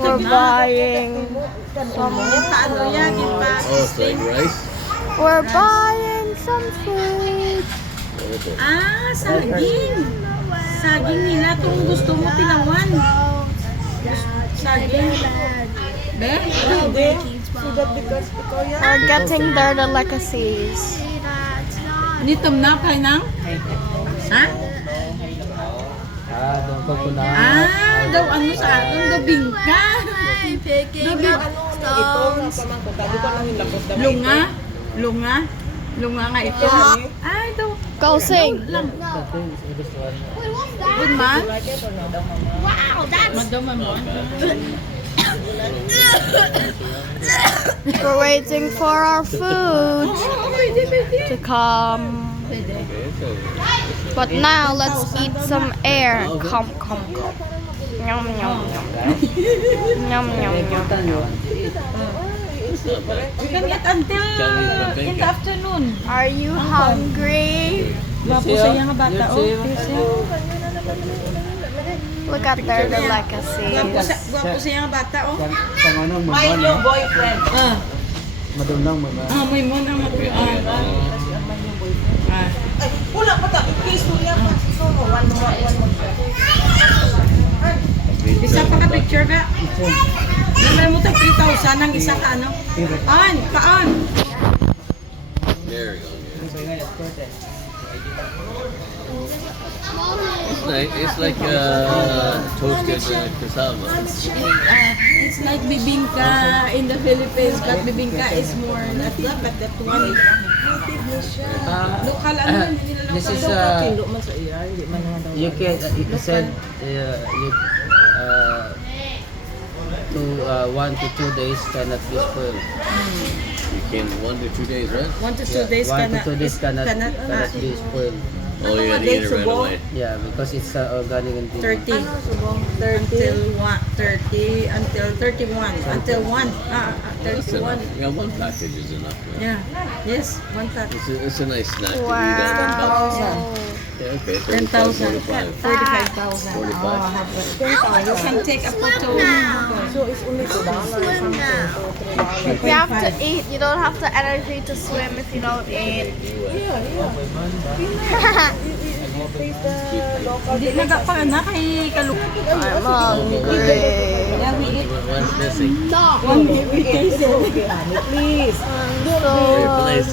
We're buying some. We're buying some food. Saging. Saging nila. Kung gusto mo tinawan. Saging. Be? We're getting their delicacies. Nitom na kay nang? Ha? Daw ano sa akin? Gabing ka. Lunga? Lunga? Lunga nga ito. Ito. Go sing. Good man? Madaman mo. We're waiting for our food to come. But now let's eat some air. Come. Yum, yum, yum. Yum, yum, yum. We can eat until in the afternoon. Are you hungry? Gwapo siya nga bata. Look at their delicacies. Gwapo siya nga bata. My new boyfriend. Madunang mga. May mo na Ay, wala pa ta. Case mo niya. One more. Isa pa ka picture ka. Naman mo tag 3,000 ang isa ka ano? Kaan. There we go. It's like toasted cassava. It's like bibingka in the Philippines, but bibingka is more not that, but that one. Local ano yun? This is you can it said to 1 to 2 days cannot be spoiled. You can 1 to 2 days, right? 1 to 2 days 1 to 2 days cannot be spoiled. Oh, you gotta eat it right away. Yeah, because it's organic and 30 until 30 until 31 until 1 That's 31. enough. Yeah, one package is enough. Yeah. Yes, one pack. It's a nice snack to eat. Wow. Yeah, okay, 10,000. 45. 45,000. 45. You can take a photo. You have to eat. You don't have the energy to swim if you don't eat. Hindi nagapang na kay Kaluk. I'm hungry. Yeah, we eat. One's missing. One baby case. Please. I'm so Place.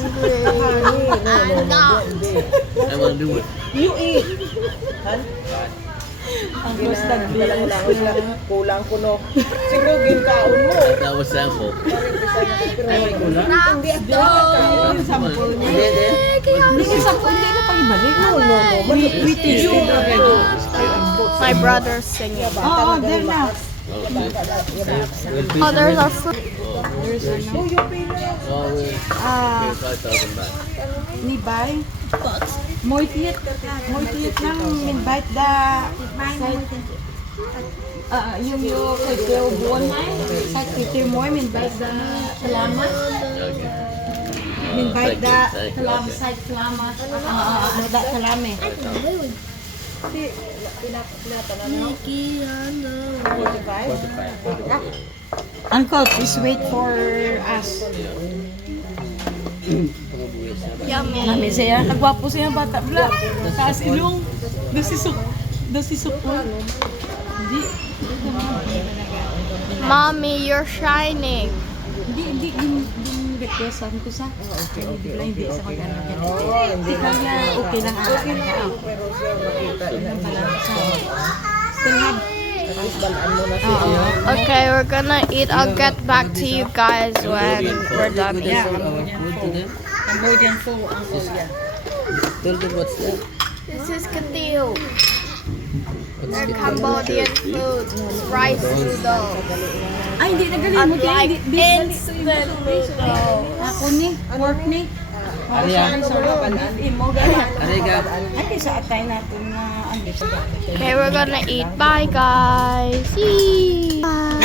I want to do it. You eat. Ang custard Kulang kuno. Siguro ginkaon mo. That was sample. Hindi at kaon. Sample niya. Hindi. Hindi sample hindi na pag-ibalik. We teach you. My brother's singing. There na. Oh, there's our food. Oh, okay, 5,000 back. Ni bay. Moitiet lang invite da yung kay Teo Bon sa Twitter mo invite da salamat Okay. invite da Thank you. salamat Okay. sa salamat da salame 45. Uncle, please wait for us. Yummy. Nami siya, nagwapo siya bata bla. Taas ilong. Dasisok po. Hindi. Mommy, you're shining. Hindi requestan ko sa. Hindi sa magkano yan. Hindi kaya okay lang akin ka. Pero siya makita na Still have. Okay, we're gonna eat. I'll get back to you guys when we're done We eating. sold our food to them. Cambodian food, Uncle, yeah. Tell them what's that. This is katio. What's They're it? Cambodian food. It's rice noodle. Ay, hindi nagalimot yan. Unlike Hindi, instant noodle. ako ni, work ni. Ariya. Imo, ganyan. Ariga. Ay, sa atay natin na, Okay, we're gonna eat. Bye, guys. Yee. Bye.